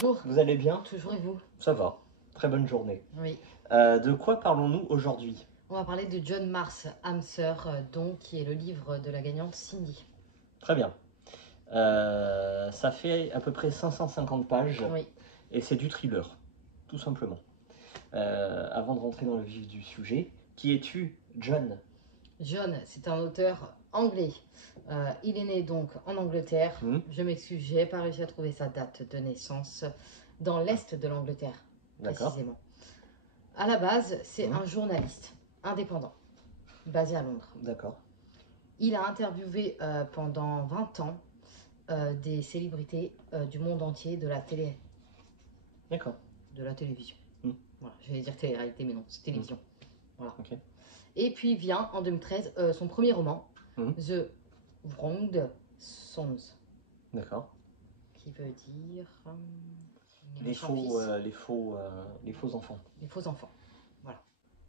Bonjour. Vous allez bien? Toujours et vous? Ça va, très bonne journée. Oui. De quoi parlons-nous aujourd'hui? On va parler de John Mars Hamster, donc qui est le livre de la gagnante Cindy. Très bien. Ça fait à peu près 550 pages Oui. et c'est du thriller, tout simplement. Avant de rentrer dans le vif du sujet, qui es-tu, John? John, c'est un auteur anglais. Il est né donc en Angleterre. Je m'excuse, j'ai pas réussi à trouver sa date de naissance. Dans l'est de l'Angleterre, précisément. À la base, c'est un journaliste indépendant, basé à Londres. D'accord. Il a interviewé pendant 20 ans des célébrités du monde entier de la télé. D'accord. De la télévision. Voilà, j'allais dire télé-réalité, mais non, c'est télévision. Voilà. Okay. Et puis vient en 2013 son premier roman, The Wronged Sons. D'accord. Qui veut dire les faux enfants. Les faux enfants. Voilà.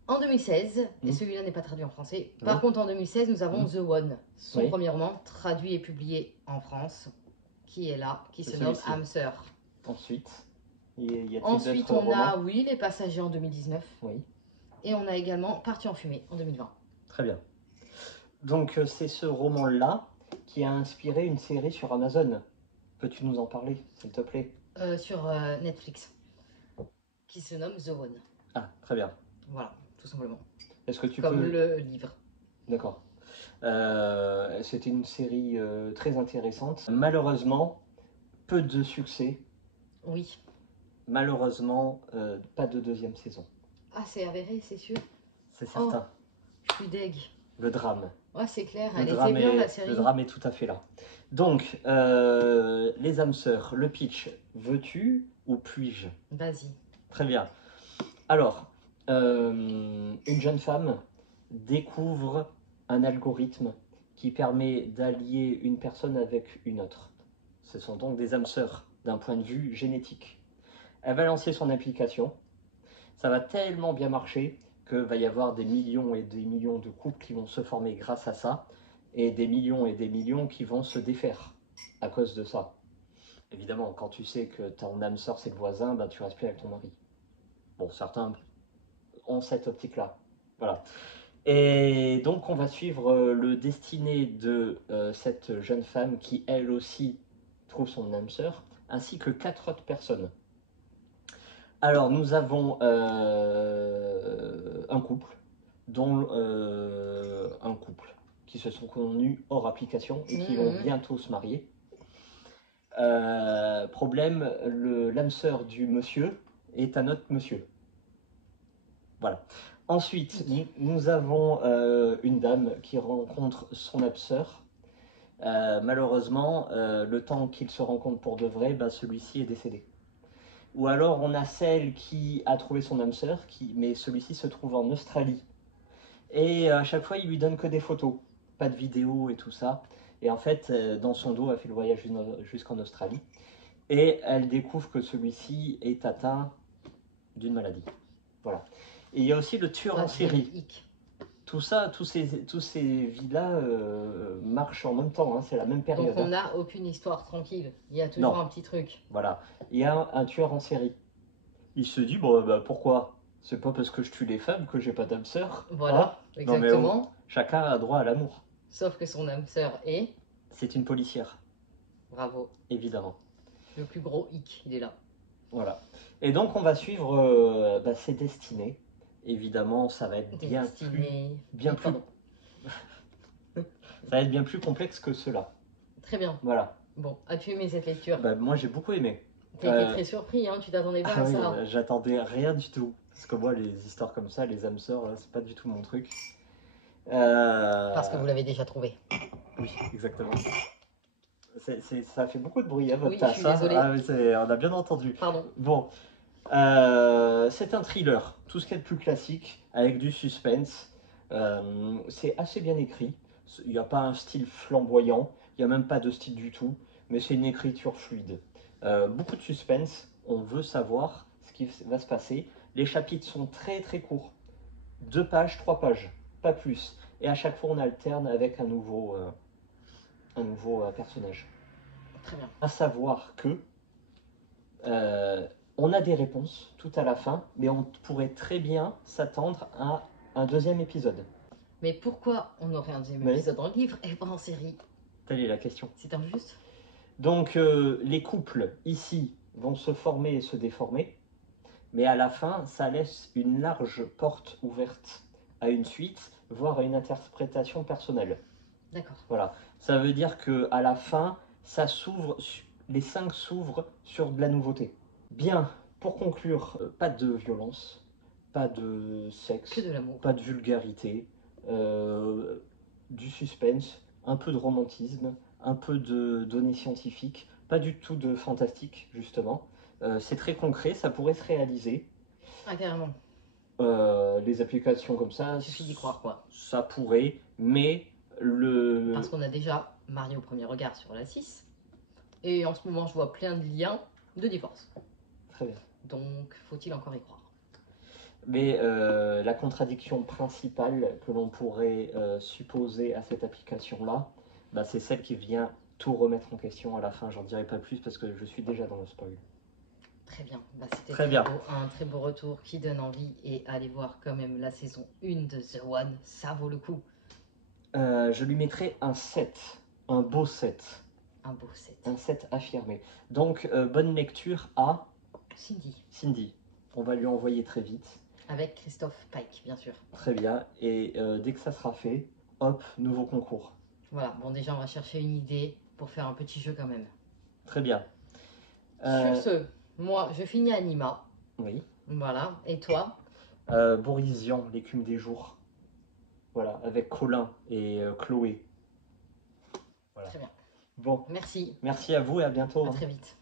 En 2016, et celui-là n'est pas traduit en français. Par contre, en 2016, nous avons The One, son premier roman, traduit et publié en France, qui est là, qui se nomme Hamster. Ensuite, Ensuite, on a, oui, Les Passagers en 2019. Oui. Et on a également Parti en fumée en 2020. Très bien. Donc, c'est ce roman-là qui a inspiré une série sur Amazon. Peux-tu nous en parler, s'il te plaît? Sur Netflix, qui se nomme The One. Ah, très bien. Voilà, tout simplement. Est-ce que tu Comme le livre. D'accord. C'était une série très intéressante. Malheureusement, peu de succès. Oui. Malheureusement, pas de deuxième saison. Ah, c'est avéré, c'est sûr? C'est certain. Je suis deg. Le drame. Ouais, c'est clair, elle était bien la série. Le drame est tout à fait là. Donc, les âmes sœurs, le pitch, veux-tu ou puis-je? Vas-y. Très bien. Alors, une jeune femme découvre un algorithme qui permet d'allier une personne avec une autre. Ce sont donc des âmes sœurs d'un point de vue génétique. Elle va lancer son application. Ça va tellement bien marcher qu'il va y avoir des millions et des millions de couples qui vont se former grâce à ça et des millions qui vont se défaire à cause de ça. Évidemment, quand tu sais que ton âme sœur c'est le voisin, bah, tu restes plus avec ton mari. Bon, certains ont cette optique-là. Voilà. Et donc, on va suivre le destiné de cette jeune femme qui, elle aussi, trouve son âme sœur, ainsi que 4 autres personnes. Alors, nous avons un couple, dont un couple qui se sont connus hors application et qui vont bientôt se marier. Problème, l'âme sœur du monsieur est un autre monsieur. Voilà. Ensuite, nous avons une dame qui rencontre son âme sœur. Malheureusement, le temps qu'ils se rencontrent pour de vrai, bah, celui-ci est décédé. Ou alors on a celle qui a trouvé son âme sœur, mais celui-ci se trouve en Australie. Et à chaque fois, il lui donne que des photos, pas de vidéos et tout ça. Et en fait, dans son dos, elle fait le voyage jusqu'en Australie. Et elle découvre que celui-ci est atteint d'une maladie. Voilà. Et il y a aussi le tueur en série. Tout ça, tous ces vies-là marchent en même temps, hein, c'est la même période. Donc on n'a aucune histoire tranquille, il y a toujours un petit truc. Voilà, il y a un tueur en série. Il se dit, bon, bah, pourquoi? C'est pas parce que je tue les femmes que j'ai pas d'âme sœur. Voilà, exactement. Non, mais chacun a droit à l'amour. Sauf que son âme sœur est... C'est une policière. Bravo. Évidemment. Le plus gros hic, il est là. Voilà. Et donc on va suivre ses destinées. Évidemment, ça va être bien plus... Ça va être bien plus complexe que cela. Très bien. Voilà. Bon, as-tu aimé cette lecture? Bah, moi j'ai beaucoup aimé. T'as été très surpris, hein, tu t'attendais pas à ça. Oui, j'attendais rien du tout. Parce que moi, les histoires comme ça, les âmes sœurs, c'est pas du tout mon truc. Parce que vous l'avez déjà trouvé. Oui, exactement. Ça fait beaucoup de bruit, hein, votre tasse. Oui, je suis désolée. On a bien entendu. Pardon. Bon, c'est un thriller, tout ce qu'il y a de plus classique, avec du suspense. C'est assez bien écrit. Il n'y a pas un style flamboyant, il n'y a même pas de style du tout, mais c'est une écriture fluide. Beaucoup de suspense, on veut savoir ce qui va se passer. Les chapitres sont très très courts, 2 pages, 3 pages, pas plus. Et à chaque fois on alterne avec un nouveau personnage. Très bien. À savoir que On a des réponses tout à la fin, mais on pourrait très bien s'attendre à un deuxième épisode. Mais pourquoi on aurait un deuxième épisode en livre et pas en série? Telle est la question. C'est injuste. Donc les couples ici vont se former et se déformer, mais à la fin, ça laisse une large porte ouverte à une suite, voire à une interprétation personnelle. D'accord. Voilà. Ça veut dire qu'à la fin, ça s'ouvre, les 5 s'ouvrent sur de la nouveauté. Bien, pour conclure, pas de violence, pas de sexe, que de l'amour, pas de vulgarité, du suspense, un peu de romantisme, un peu de données scientifiques, pas du tout de fantastique, justement. C'est très concret, ça pourrait se réaliser. Ah, carrément. Les applications comme ça, il suffit d'y croire, quoi. Ça pourrait, mais parce qu'on a déjà Marié au premier regard sur la 6. Et en ce moment, je vois plein de liens de divorce. Très bien. Donc, faut-il encore y croire? Mais la contradiction principale que l'on pourrait supposer à cette application-là, bah, c'est celle qui vient tout remettre en question à la fin. J'en dirai pas plus parce que je suis déjà dans le spoil. Très bien. Bah, c'était très bien. Un très beau retour qui donne envie. Et allez voir quand même la saison 1 de The One. Ça vaut le coup. Je lui mettrai un 7. Un beau 7. Un beau 7. Un 7 affirmé. Donc, bonne lecture à Cindy. Cindy. On va lui envoyer très vite. Avec Christophe Pike, bien sûr. Très bien. Et dès que ça sera fait, hop, nouveau concours. Voilà. Bon, déjà, on va chercher une idée pour faire un petit jeu quand même. Très bien. Sur ce, moi, je finis Anima. Oui. Voilà. Et toi? Bourisian, l'écume des jours. Voilà, avec Colin et Chloé. Voilà. Très bien. Bon. Merci. Merci à vous et à bientôt. À très vite.